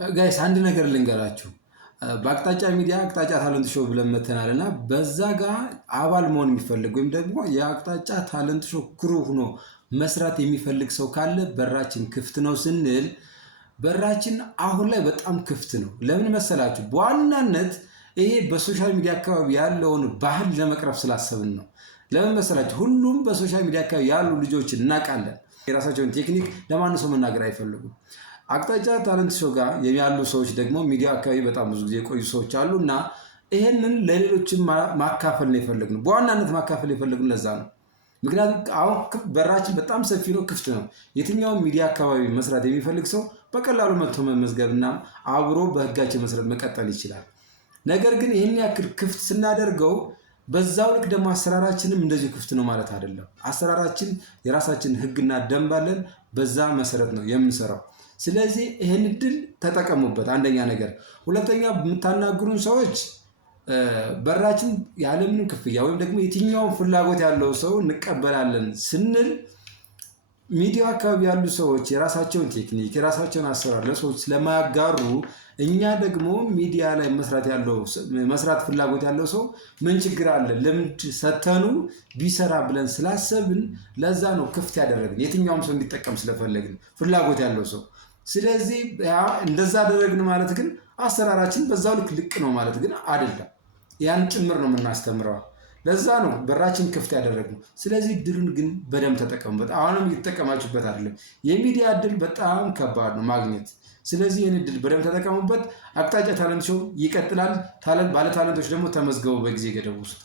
ጋይስ አንድ ነገር ልንገራችሁ። በአቅጣጫ ሚዲያ አቅጣጫ ታለንት ሾው ብለን መተናልና በዛ ጋር አባል መሆን የሚፈልግ ወይም ደግሞ የአቅጣጫ ታለንት ሾው ክሩ ሆኖ መስራት የሚፈልግ ሰው ካለ በራችን ክፍት ነው ስንል በራችን አሁን ላይ በጣም ክፍት ነው። ለምን መሰላችሁ? በዋናነት ይሄ በሶሻል ሚዲያ አካባቢ ያለውን ባህል ለመቅረፍ ስላሰብን ነው። ለምን መሰላችሁ? ሁሉም በሶሻል ሚዲያ አካባቢ ያሉ ልጆችን እናውቃለን። የራሳቸውን ቴክኒክ ለማንም ሰው መናገር አይፈልጉም። አቅጣጫ ታለንት ሾው ጋር ያሉ ሰዎች ደግሞ ሚዲያ አካባቢ በጣም ብዙ ጊዜ የቆዩ ሰዎች አሉ እና ይሄንን ለሌሎችም ማካፈል ነው የፈለግነው። በዋናነት ማካፈል የፈለግነው ለዛ ነው። ምክንያቱም አሁን በራችን በጣም ሰፊ ነው፣ ክፍት ነው። የትኛውም ሚዲያ አካባቢ መስራት የሚፈልግ ሰው በቀላሉ መጥቶ መመዝገብና አብሮ በህጋችን መሰረት መቀጠል ይችላል። ነገር ግን ይህን ያክል ክፍት ስናደርገው በዛው ልክ ደግሞ አሰራራችንም እንደዚሁ ክፍት ነው ማለት አይደለም። አሰራራችን የራሳችን ህግና ደንብ አለን። በዛ መሰረት ነው የምንሰራው። ስለዚህ ይህን እድል ተጠቀሙበት። አንደኛ ነገር። ሁለተኛ የምታናግሩን ሰዎች በራችን ያለምንም ክፍያ ወይም ደግሞ የትኛውን ፍላጎት ያለው ሰው እንቀበላለን ስንል ሚዲያ አካባቢ ያሉ ሰዎች የራሳቸውን ቴክኒክ የራሳቸውን አሰራር ለሰዎች ስለማያጋሩ እኛ ደግሞ ሚዲያ ላይ መስራት ፍላጎት ያለው ሰው ምን ችግር አለ ልምድ ሰተኑ ቢሰራ ብለን ስላሰብን ለዛ ነው ክፍት ያደረግን፣ የትኛውም ሰው እንዲጠቀም ስለፈለግን ፍላጎት ያለው ሰው። ስለዚህ እንደዛ አደረግን ማለት ግን አሰራራችን በዛው ልክ ነው ማለት ግን አይደለም። ያን ጭምር ነው የምናስተምረው። ለዛ ነው በራችን ክፍት ያደረግነው። ስለዚህ እድሉን ግን በደንብ ተጠቀሙበት። አሁንም እየተጠቀማችሁበት አይደለም። የሚዲያ እድል በጣም ከባድ ነው ማግኘት። ስለዚህ ይህን እድል በደንብ ተጠቀሙበት። አቅጣጫ ታለንት ሾው ይቀጥላል። ባለ ታለንቶች ደግሞ ተመዝገቡ በጊዜ ገደብ ውስጥ።